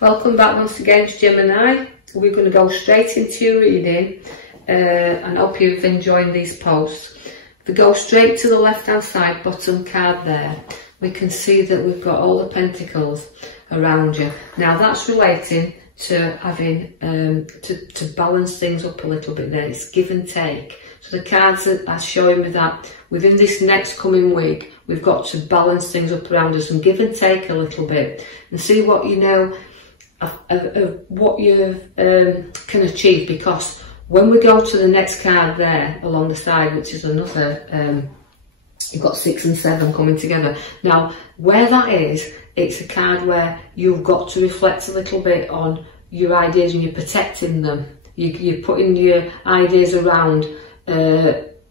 Welcome back once again to Gemini. We're going to go straight into your reading and hope you've enjoyed these posts. If we go straight to the left hand side, bottom card there, we can see that we've got all the pentacles around you. Now that's relating to having to balance things up a little bit there. It's give and take. So the cards are showing me that within this next coming week, we've got to balance things up around us and give and take a little bit and see what you know of what you can achieve, because when we go to the next card there along the side, which is another, you've got 6 and 7 coming together. Now, where that is, it's a card where you've got to reflect a little bit on your ideas and you're protecting them. You're putting your ideas around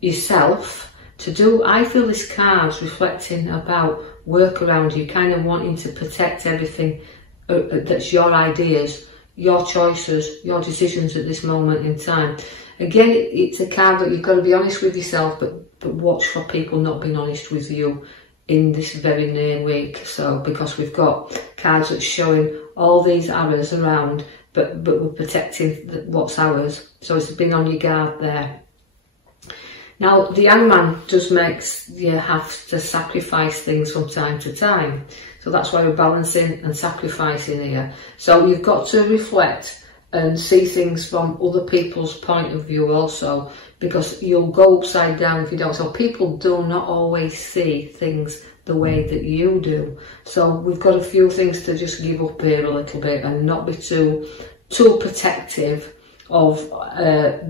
yourself to do. I feel this card's reflecting about work around you, kind of wanting to protect everything that's your ideas, your choices, your decisions at this moment in time. Again, it's a card that you've got to be honest with yourself, but watch for people not being honest with you in this very near week. So because we've got cards that's showing all these arrows around, but we're protecting what's ours. So it's been on your guard there. Now, the hangman just makes you have to sacrifice things from time to time. So that's why we're balancing and sacrificing here. So you've got to reflect and see things from other people's point of view also, because you'll go upside down if you don't. So people do not always see things the way that you do. So we've got a few things to just give up here a little bit and not be too protective of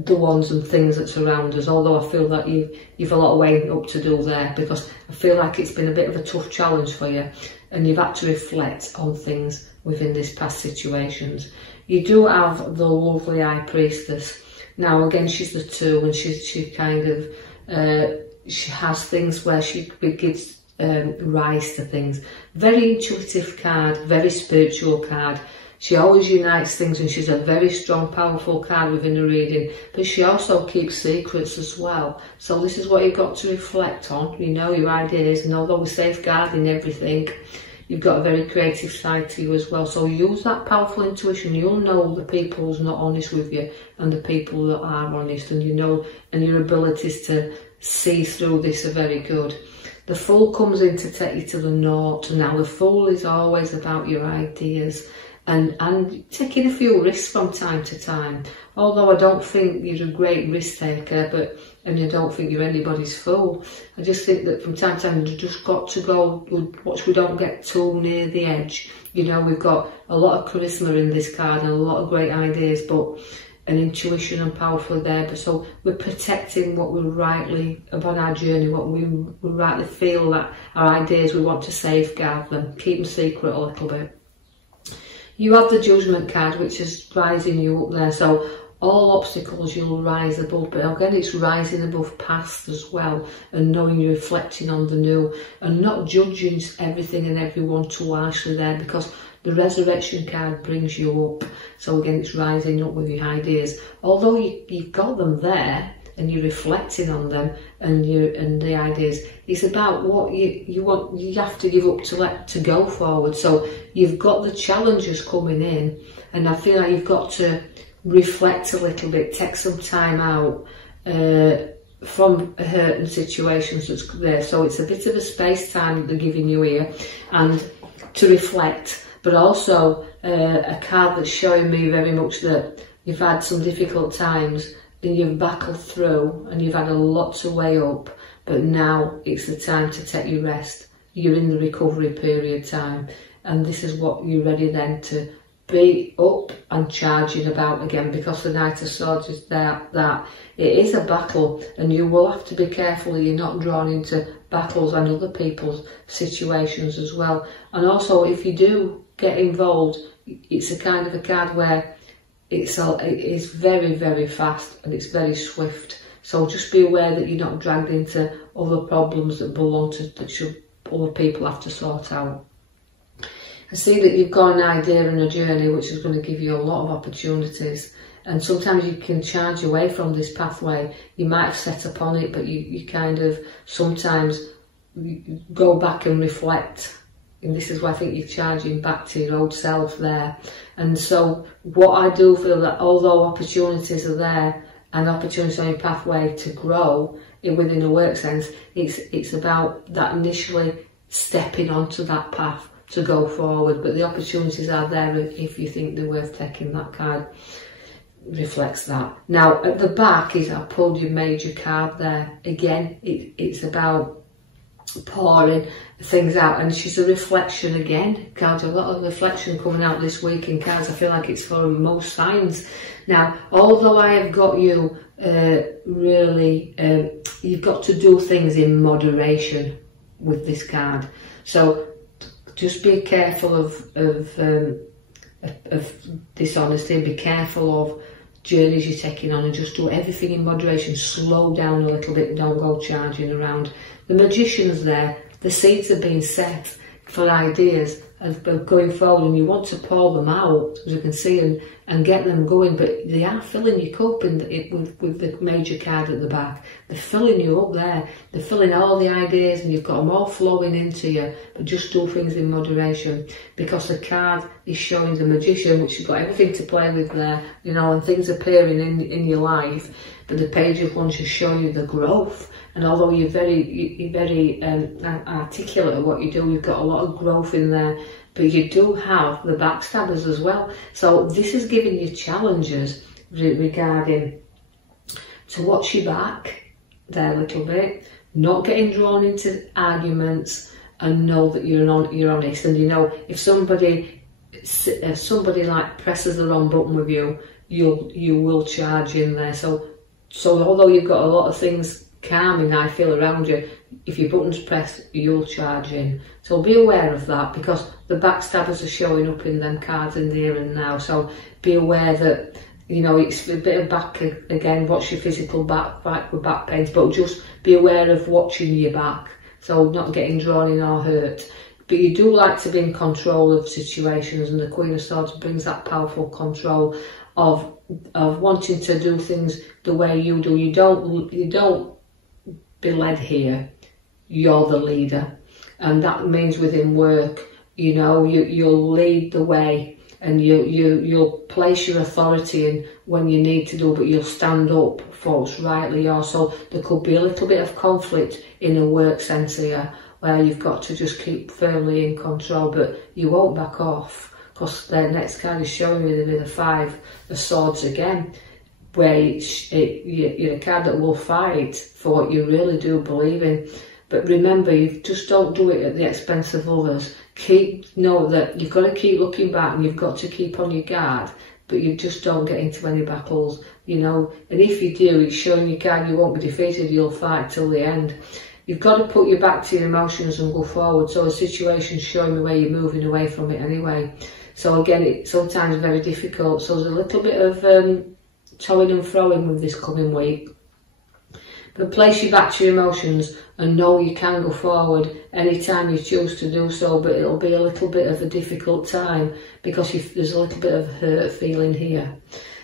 the ones and things that's around us, although I feel that you've a lot of way up to do there, because I feel like it's been a bit of a tough challenge for you and you've had to reflect on things within these past situations. You do have the lovely High Priestess. Now again, she's the 2 and she kind of she has things where she gives rise to things. Very intuitive card, very spiritual card. She always unites things and she's a very strong, powerful card within a reading, but she also keeps secrets as well. So this is what you've got to reflect on, you know, your ideas, and although we're safeguarding everything, you've got a very creative side to you as well. So use that powerful intuition. You'll know the people who's not honest with you and the people that are honest, and you know, and your abilities to see through this are very good. The Fool comes in to take you to the north. Now the Fool is always about your ideas and taking a few risks from time to time. Although I don't think you're a great risk taker, and I don't think you're anybody's fool. I just think that from time to time you've just got to go, watch we don't get too near the edge. You know, we've got a lot of charisma in this card and a lot of great ideas, and intuition and powerful there. But so we're protecting what we rightly, about our journey, what we rightly feel that our ideas, we want to safeguard them, keep them secret a little bit. You have the Judgment card, which is rising you up there. So all obstacles you'll rise above, but again it's rising above past as well, and knowing you're reflecting on the new and not judging everything and everyone too harshly there, because the Resurrection card brings you up. So again, it's rising up with your ideas. Although you've got them there and you're reflecting on them and the ideas, it's about what you want. You have to give up to go forward. So you've got the challenges coming in, and I feel like you've got to reflect a little bit, take some time out from hurting situations that's there. So it's a bit of a space time that they're giving you here, and to reflect. But also a card that's showing me very much that you've had some difficult times and you've battled through and you've had a lot to weigh up, but now it's the time to take your rest. You're in the recovery period time, and this is what you're ready then to be up and charging about again, because the Knight of Swords is that it is a battle, and you will have to be careful that you're not drawn into battles and other people's situations as well. And also, if you do get involved, it's a kind of a card where it's very, very fast and it's very swift. So just be aware that you're not dragged into other problems that belong to other people have to sort out. I see that you've got an idea and a journey which is going to give you a lot of opportunities, and sometimes you can charge away from this pathway. You might have set upon it, but you kind of sometimes go back and reflect and this is why I think you're charging back to your old self there. And so what I do feel that although opportunities are there and opportunities on your pathway to grow within a work sense, it's about that initially stepping onto that path to go forward. But the opportunities are there if you think they're worth taking. That card reflects that. Now at the back is, I pulled your major card there. Again, it's about pouring things out, and she's a reflection again. Cards, a lot of reflection coming out this week in cards. I feel like it's for most signs. Now, although I have got you really, you've got to do things in moderation with this card. So just be careful of dishonesty, and be careful of journeys you're taking on, and just do everything in moderation. Slow down a little bit, don't go charging around. The Magician's there, the seeds are being set for ideas of going forward, and you want to pour them out, as you can see, and get them going, but they are filling your cup with the major card at the back. They're filling you up there, they're filling all the ideas, and you've got them all flowing into you, but just do things in moderation, because the card is showing the Magician, which has got everything to play with there, you know, and things appearing in your life, but the Page of Wands is showing you the growth. And although you're very articulate at what you do, you've got a lot of growth in there, but you do have the backstabbers as well. So this is giving you challenges regarding to watch your back there a little bit, not getting drawn into arguments, and know that you're honest. And you know, if somebody like presses the wrong button with you, you will charge in there. So although you've got a lot of things calming, I feel, around you, if your button's pressed, you'll charge in. So be aware of that, because the backstabbers are showing up in them cards in the here and now. So be aware that, you know, it's a bit of back again. Watch your physical back with back pains, but just be aware of watching your back, so not getting drawn in or hurt. But you do like to be in control of situations, and the Queen of Swords brings that powerful control of wanting to do things the way you do. You don't be led here. You're the leader, and that means within work, you know, you'll lead the way, and you'll place your authority in when you need to do, but you'll stand up for what's rightly yours. So there could be a little bit of conflict in a work sense here, where you've got to just keep firmly in control, but you won't back off, because the next card is showing you the Five of Swords again, where you're a card that will fight for what you really do believe in. But remember, you just don't do it at the expense of others. Know that you've got to keep looking back, and you've got to keep on your guard, but you just don't get into any battles, you know. And if you do, it's showing your card you won't be defeated, you'll fight till the end. You've got to put your back to your emotions and go forward. So a situation's showing me where you're moving away from it anyway. So again, it's sometimes very difficult. So there's a little bit of toing and froing with this coming week. But place your back to your emotions and know you can go forward anytime you choose to do so, but it'll be a little bit of a difficult time, because there's a little bit of hurt feeling here.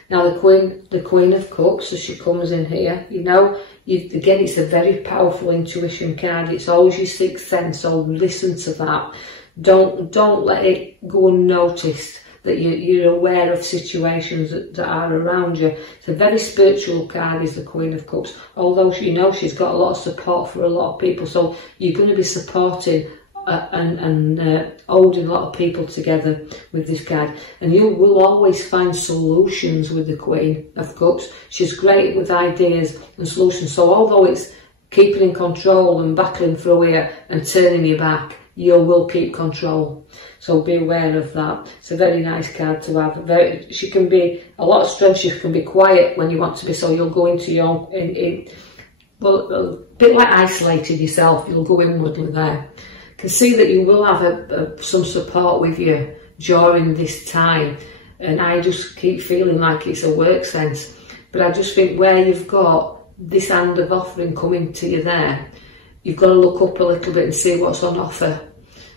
Now the Queen of Cups, as she comes in here, you know, again, it's a very powerful intuition card. It's always your sixth sense, so listen to that. Don't let it go unnoticed that you're aware of situations that are around you. It's a very spiritual card, is the Queen of Cups, although you know she's got a lot of support for a lot of people, so you're going to be supporting and holding a lot of people together with this card, and you will always find solutions with the Queen of Cups. She's great with ideas and solutions, so although it's keeping in control and battling through here and turning your back, you will keep control. So be aware of that. It's a very nice card to have. She can be a lot of strength. She can be quiet when you want to be. So you'll go into your own, well, a bit like isolated yourself. You'll go inwardly there. Can see that you will have some support with you during this time. And I just keep feeling like it's a work sense. But I just think where you've got this hand of offering coming to you there, you've got to look up a little bit and see what's on offer.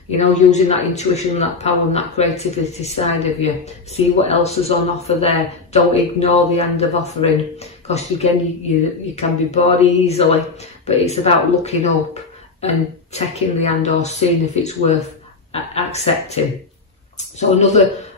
You know, using that intuition, that power and that creativity side of you. See what else is on offer there. Don't ignore the hand of offering, because again, you can be bored easily. But it's about looking up and taking the hand, or seeing if it's worth accepting. So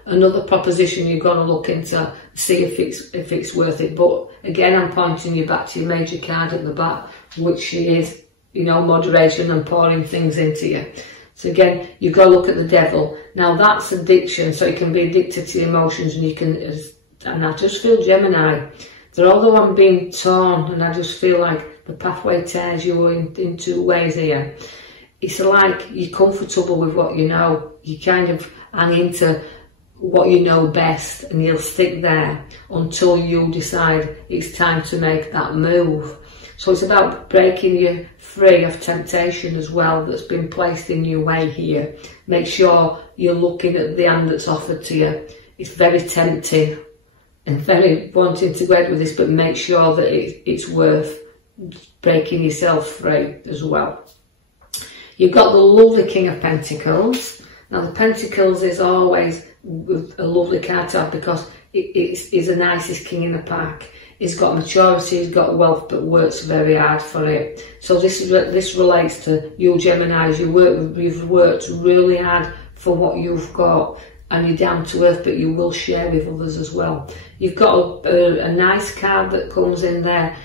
another proposition you've got to look into, see if it's worth it. But again, I'm pointing you back to your major card at the back, which is, you know, moderation and pouring things into you. So again, you've got to look at the devil. Now that's addiction, so you can be addicted to emotions, and you can, and I just feel Gemini, that although I'm being torn, and I just feel like the pathway tears you in two ways here. It's like you're comfortable with what you know. You kind of hang into what you know best, and you'll stick there until you decide it's time to make that move. So it's about breaking you free of temptation as well that's been placed in your way here. Make sure you're looking at the hand that's offered to you. It's very tempting and very wanting to go ahead with this, but make sure that it's worth breaking yourself free as well. You've got the lovely King of Pentacles. Now the Pentacles is always a lovely card to have because he's the nicest king in the pack. He's got maturity, he's got wealth, but works very hard for it. So this relates to you Geminis. You've worked really hard for what you've got, and you're down to earth, but you will share with others as well. You've got a nice card that comes in there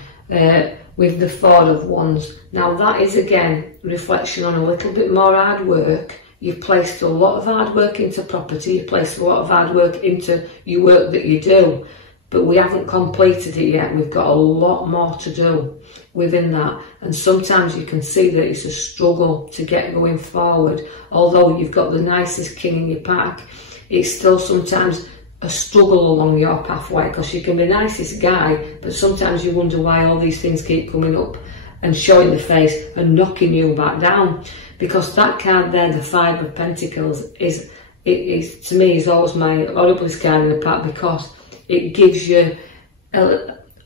with the Four of Wands. Now that is again reflection on a little bit more hard work. You've placed a lot of hard work into property, you've placed a lot of hard work into your work that you do, but we haven't completed it yet. We've got a lot more to do within that, and sometimes you can see that it's a struggle to get going forward. Although you've got the nicest king in your pack, it's still sometimes a struggle along your pathway, because you can be the nicest guy, but sometimes you wonder why all these things keep coming up and showing the face and knocking you back down. Because that card there, the Five of Pentacles, is to me is always my horriblest card in the pack, because it gives you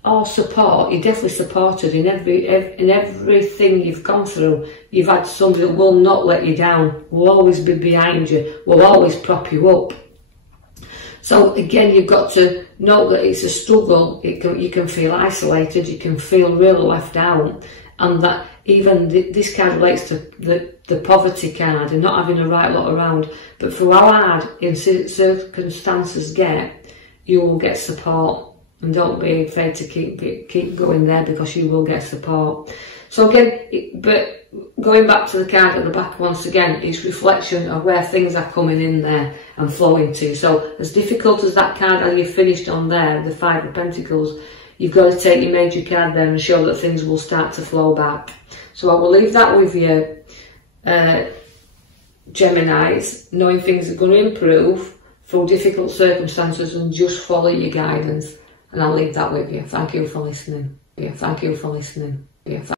all support. You're definitely supported in everything you've gone through. You've had somebody that will not let you down, will always be behind you, will always prop you up. So again, you've got to know that it's a struggle. You can feel isolated, you can feel really left out, and that even this card relates to the poverty card and not having a right lot around. But for how hard in circumstances get, you will get support, and don't be afraid to keep going there, because you will get support. So again, but going back to the card at the back once again, it's reflection of where things are coming in there and flowing to. So as difficult as that card that you finished on there, the Five of Pentacles, you've got to take your major card there and show that things will start to flow back. So I will leave that with you, Geminis, knowing things are going to improve through difficult circumstances, and just follow your guidance. And I'll leave that with you. Thank you for listening. Thank you for listening.